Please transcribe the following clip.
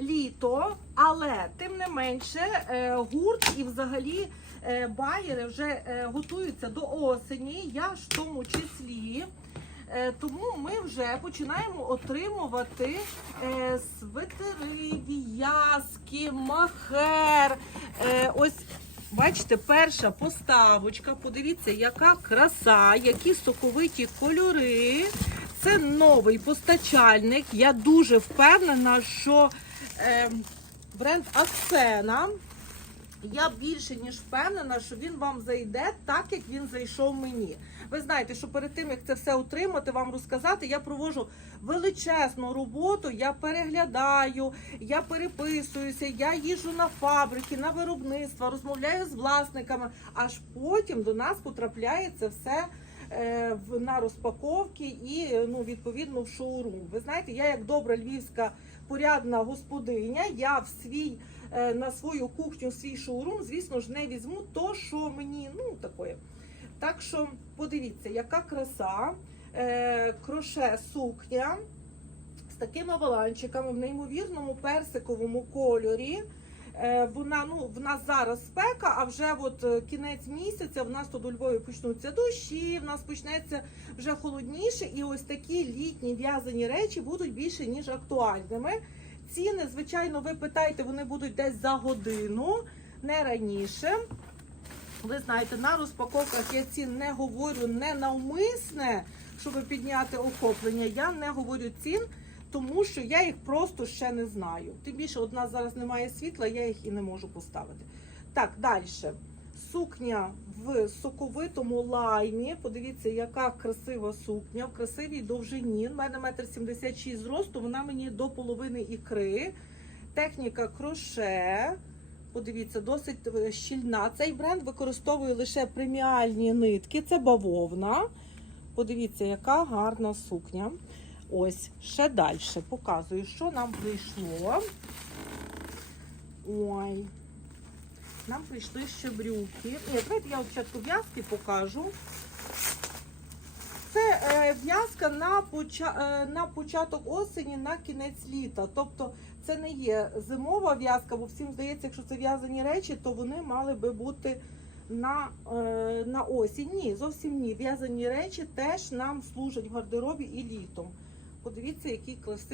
літо, але тим не менше е, гурт і взагалі е, байери вже е, готуються до осені. Я ж в тому числі. Тому ми вже починаємо отримувати свитери, в'язки, махер. Ось бачите, перша поставочка. Подивіться, яка краса, які соковиті кольори. Це новий постачальник. Я дуже впевнена, що бренд Асена. Я більше ніж впевнена, що він вам зайде так, як він зайшов мені. Ви знаєте, що перед тим як це все отримати, вам розказати, я проводжу величезну роботу. Я переглядаю, я переписуюся, я їжджу на фабрики, на виробництва, розмовляю з власниками. Аж потім до нас потрапляє це все на розпаковки і ну відповідно в шоурум. Ви знаєте, я як добра львівська порядна господиня, я в свій е, на свою кухню, в свій шоурум, звісно ж, не візьму то, що мені ну такое. Так що подивіться, яка краса, е, кроше сукня з такими воланчиками в неймовірному персиковому кольорі. Е, Вона ну в нас зараз спека, а вже от е, кінець місяця в нас тут у Львові почнуться дощі, в нас почнеться вже холодніше, і ось такі літні в'язані речі будуть більше ніж актуальними. Ціни, звичайно, ви питаєте, вони будуть десь за годину, не раніше. Ви знаєте, на розпаковках я цін не говорю не навмисне, щоб підняти охоплення. Я не говорю цін, тому що я їх просто ще не знаю. Тим більше, от нас зараз немає світла, я їх і не можу поставити. Так, далі. Сукня в соковитому лаймі. Подивіться, яка красива сукня в красивій довжині. У мене метр сімдесят шість зросту, вона мені до половини ікри. Техніка кроше. Подивіться, досить е, щільна. Цей бренд використовує лише преміальні нитки. Це бавовна. Подивіться, яка гарна сукня. Ось, ще далі показую, що нам прийшло. Ой. Нам прийшли ще брюки. Ні, давайте я спочатку в'язки покажу. Це е, в'язка на, поча... е, на початок осені, на кінець літа. Тобто це не є зимова в'язка, бо всім здається, якщо це в'язані речі, то вони мали би бути на, е, на осінь. Ні, зовсім ні. В'язані речі теж нам служать в гардеробі і літом. Подивіться, який красивий.